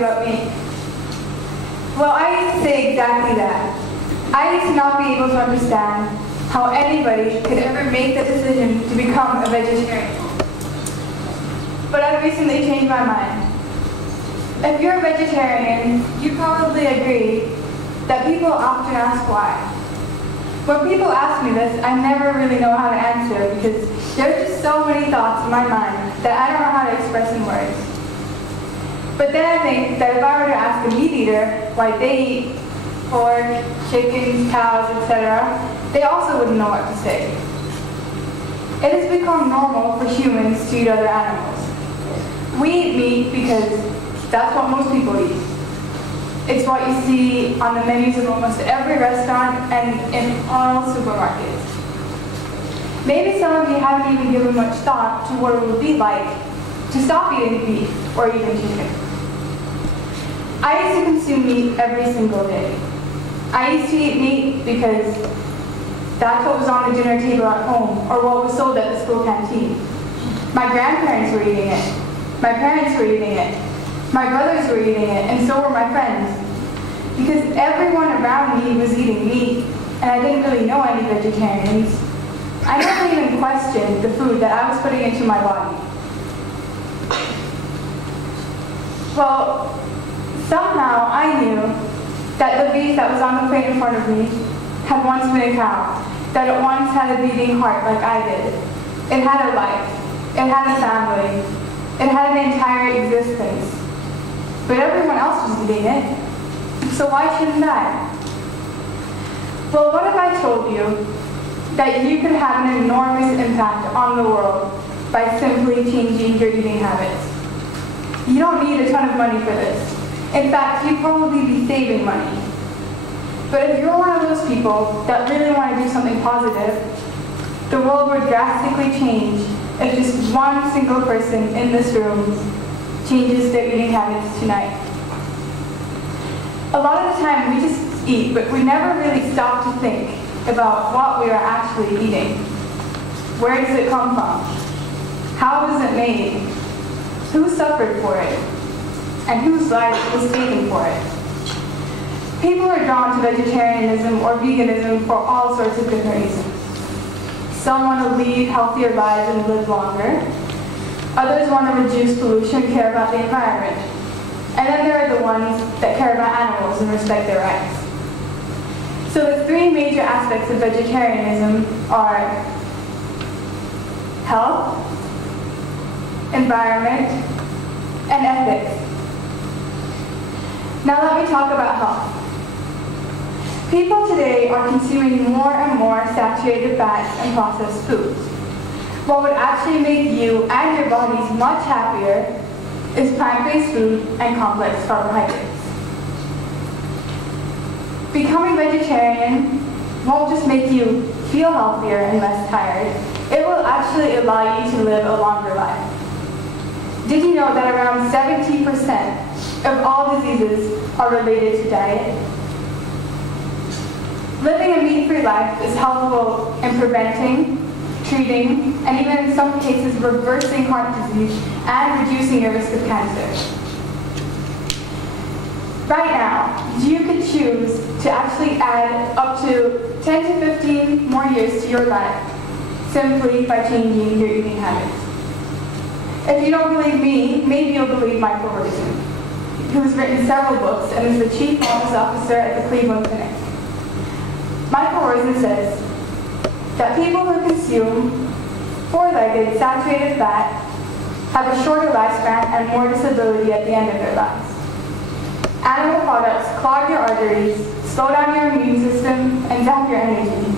give up meat? Well, I used to say exactly that. I used to not be able to understand how anybody could ever make the decision to become a vegetarian. But I've recently changed my mind. If you're a vegetarian, you probably agree that people often ask why. When people ask me this, I never really know how to answer because there's just so many thoughts in my mind that I don't know how to express in words. But then I think that if I were to ask a meat eater why they eat pork, chickens, cows, etc., they also wouldn't know what to say. It has become normal for humans to eat other animals. We eat meat because that's what most people eat. It's what you see on the menus of almost every restaurant and in all supermarkets. Maybe some of you haven't even given much thought to what it would be like to stop eating beef or even chicken. I used to consume meat every single day. I used to eat meat because that's what was on the dinner table at home or what was sold at the school canteen. My grandparents were eating it. My parents were eating it. My brothers were eating it, and so were my friends. Because everyone around me was eating meat, and I didn't really know any vegetarians, I never even questioned the food that I was putting into my body. Well, somehow I knew that the beef that was on the plate in front of me had once been a cow, that it once had a beating heart like I did. It had a life. It had a family. It had an entire existence. But everyone else was eating it. So why shouldn't I? Well, what if I told you that you could have an enormous impact on the world by simply changing your eating habits? You don't need a ton of money for this. In fact, you'd probably be saving money. But if you're one of those people that really want to do something positive, the world would drastically change if just one single person in this room changes their eating habits tonight. A lot of the time we just eat, but we never really stop to think about what we are actually eating. Where does it come from? How was it made? Who suffered for it? And whose life was taken for it? People are drawn to vegetarianism or veganism for all sorts of different reasons. Some want to lead healthier lives and live longer. Others want to reduce pollution and care about the environment. And then there are the ones that care about animals and respect their rights. So the three major aspects of vegetarianism are health, environment, and ethics. Now let me talk about health. People today are consuming more and more saturated fats and processed foods. What would actually make you and your bodies much happier is plant-based food and complex carbohydrates. Becoming vegetarian won't just make you feel healthier and less tired, it will actually allow you to live a longer life. Did you know that around 70% of all diseases are related to diet? Living a meat-free life is helpful in preventing, treating, and even in some cases reversing heart disease and reducing your risk of cancer. Right now, you could choose to actually add up to 10 to 15 more years to your life simply by changing your eating habits. If you don't believe me, maybe you'll believe Michael Rosen, who's written several books and is the chief wellness officer at the Cleveland Clinic. Michael Rosen says that people who consume four-legged saturated fat have a shorter lifespan and more disability at the end of their lives. Animal products clog your arteries, slow down your immune system, and zap your energy.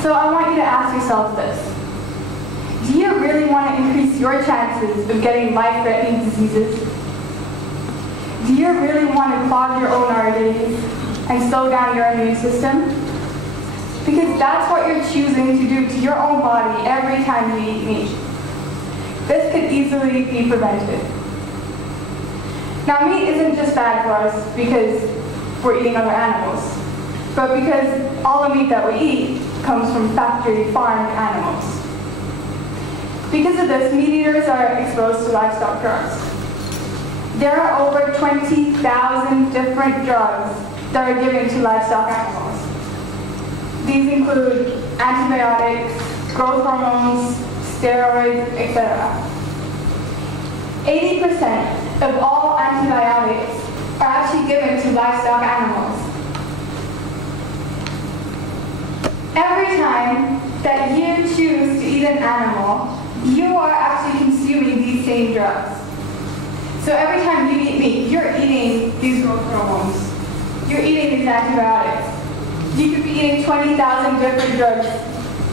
So I want you to ask yourself this. Do you really want to increase your chances of getting life-threatening diseases? Do you really want to clog your own arteries and slow down your immune system? Because that's what you're choosing to do to your own body every time you eat meat. This could easily be prevented. Now, meat isn't just bad for us because we're eating other animals, but because all the meat that we eat comes from factory farmed animals. Because of this, meat eaters are exposed to livestock drugs. There are over 20,000 different drugs that are given to livestock animals. These include antibiotics, growth hormones, steroids, etc. 80% of all antibiotics are actually given to livestock animals. Every time that you choose to eat an animal, you are actually consuming these same drugs. So every time you eat meat, you're eating these growth hormones. You're eating these antibiotics. You could be eating 20,000 different drugs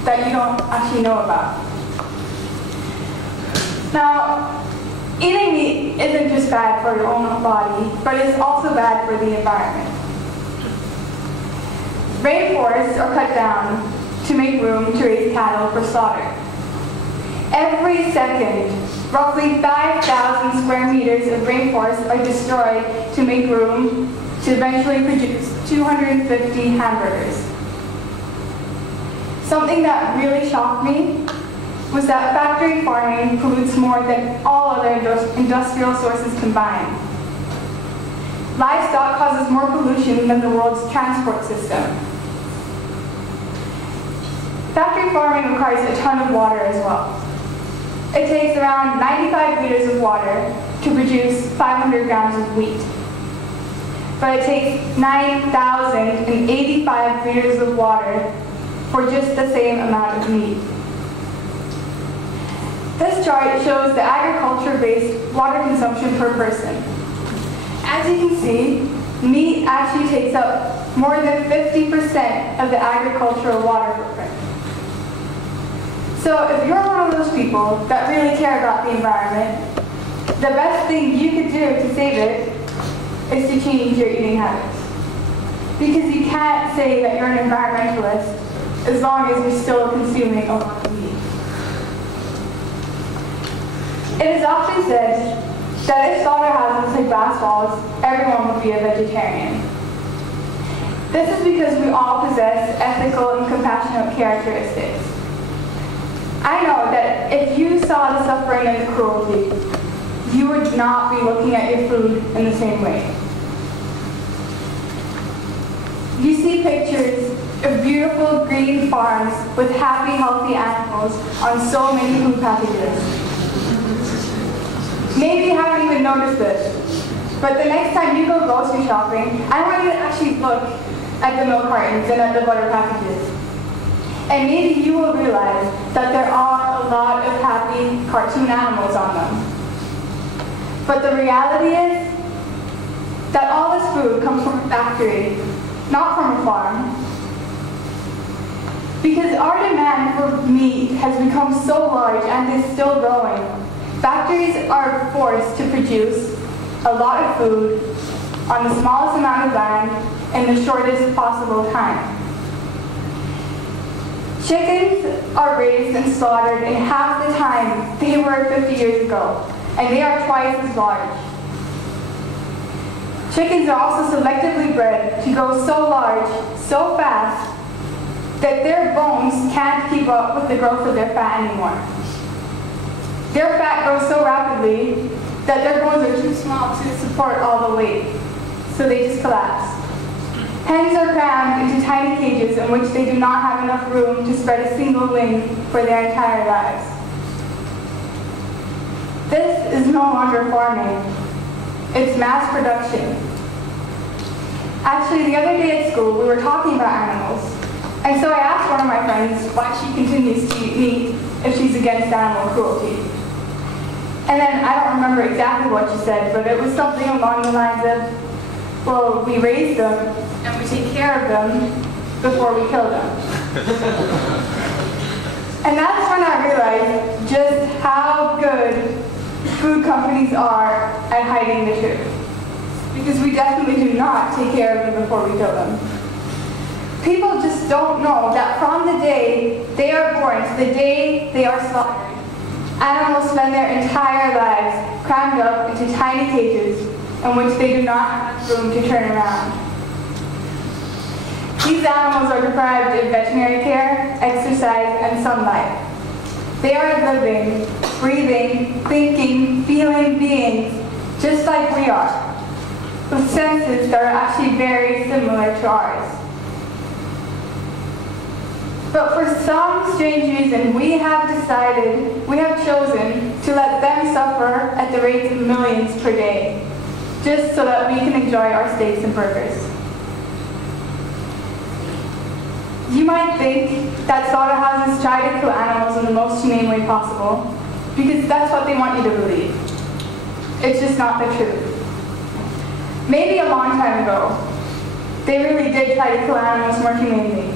that you don't actually know about. Now, eating meat isn't just bad for your own body, but it's also bad for the environment. Rainforests are cut down to make room to raise cattle for slaughter. Every second, roughly 5,000 square meters of rainforest are destroyed to make room to eventually produce 250 hamburgers. Something that really shocked me was that factory farming pollutes more than all other industrial sources combined. Livestock causes more pollution than the world's transport system. Factory farming requires a ton of water as well. It takes around 95 liters of water to produce 500 grams of wheat. But it takes 9,085 liters of water for just the same amount of meat. This chart shows the agriculture-based water consumption per person. As you can see, meat actually takes up more than 50% of the agricultural water footprint. So if you're one of those people that really care about the environment, the best thing you could do to save it is to change your eating habits. Because you can't say that you're an environmentalist as long as you're still consuming a lot of meat. It is often said that if slaughterhouses had glass walls, everyone would be a vegetarian. This is because we all possess ethical and compassionate characteristics. I know that if you saw the suffering and the cruelty, you would not be looking at your food in the same way. You see pictures of beautiful green farms with happy, healthy animals on so many food packages. Maybe you haven't even noticed this, but the next time you go grocery shopping, I want you to actually look at the milk cartons and at the butter packages. And maybe you will realize that there are a lot of happy cartoon animals on them. But the reality is that all this food comes from a factory, not from a farm. Because our demand for meat has become so large and is still growing, factories are forced to produce a lot of food on the smallest amount of land in the shortest possible time. Chickens are raised and slaughtered in half the time they were 50 years ago, and they are twice as large. Chickens are also selectively bred to grow so large, so fast, that their bones can't keep up with the growth of their fat anymore. Their fat grows so rapidly that their bones are too small to support all the weight, so they just collapse. Hens are crammed into tiny cages in which they do not have enough room to spread a single wing for their entire lives. This is no longer farming. It's mass production. Actually, the other day at school, we were talking about animals. And so I asked one of my friends why she continues to eat meat if she's against animal cruelty. And then I don't remember exactly what she said, but it was something along the lines of, well, we raise them and we take care of them before we kill them. And that's when I realized just how good food companies are at hiding the truth. Because we definitely do not take care of them before we kill them. People just don't know that from the day they are born to the day they are slaughtered, animals spend their entire lives crammed up into tiny cages in which they do not have room to turn around. These animals are deprived of veterinary care, exercise, and sunlight. They are living, breathing, thinking, feeling beings, just like we are, with senses that are actually very similar to ours. But for some strange reason, we have chosen to let them suffer at the rates of millions per day, just so that we can enjoy our steaks and burgers. You might think that slaughterhouses try to kill animals in the most humane way possible, because that's what they want you to believe. It's just not the truth. Maybe a long time ago, they really did try to kill animals more humanely.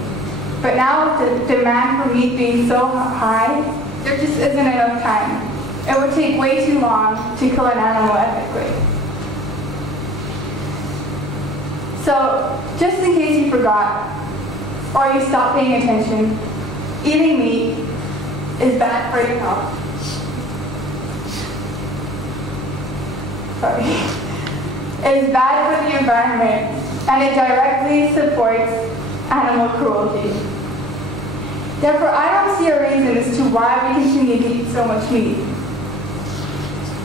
But now with the demand for meat being so high, there just isn't enough time. It would take way too long to kill an animal ethically. So, just in case you forgot, or you stopped paying attention, eating meat is bad for your health. Sorry. It is bad for the environment, and it directly supports animal cruelty. Therefore, I don't see a reason as to why we continue to eat so much meat.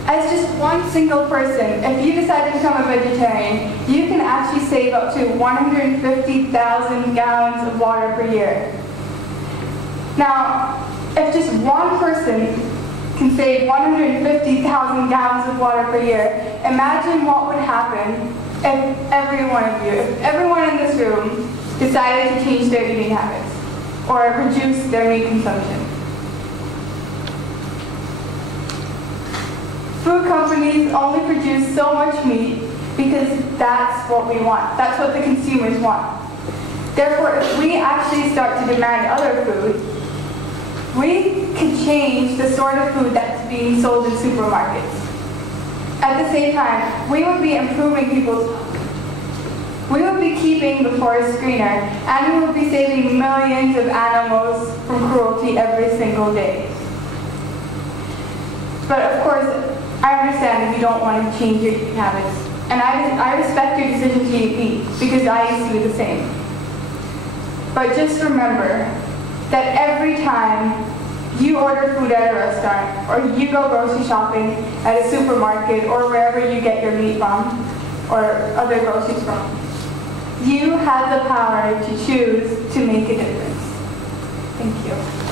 As just one single person, if you decide to become a vegetarian, you can actually save up to 150,000 gallons of water per year. Now, if just one person can save 150,000 gallons of water per year, imagine what would happen if every one of you, if everyone in this room decided to change their eating habits or reduce their meat consumption. Food companies only produce so much meat because that's what we want. That's what the consumers want. Therefore, if we actually start to demand other food, we can change the sort of food that's being sold in supermarkets. At the same time, we would be improving people's health. We would be keeping the forest greener, and we would be saving millions of animals from cruelty every single day. But of course, I understand that you don't want to change your eating habits, and I respect your decision to eat meat, because I used to do the same. But just remember that every time you order food at a restaurant, or you go grocery shopping at a supermarket, or wherever you get your meat from, or other groceries from, you have the power to choose to make a difference. Thank you.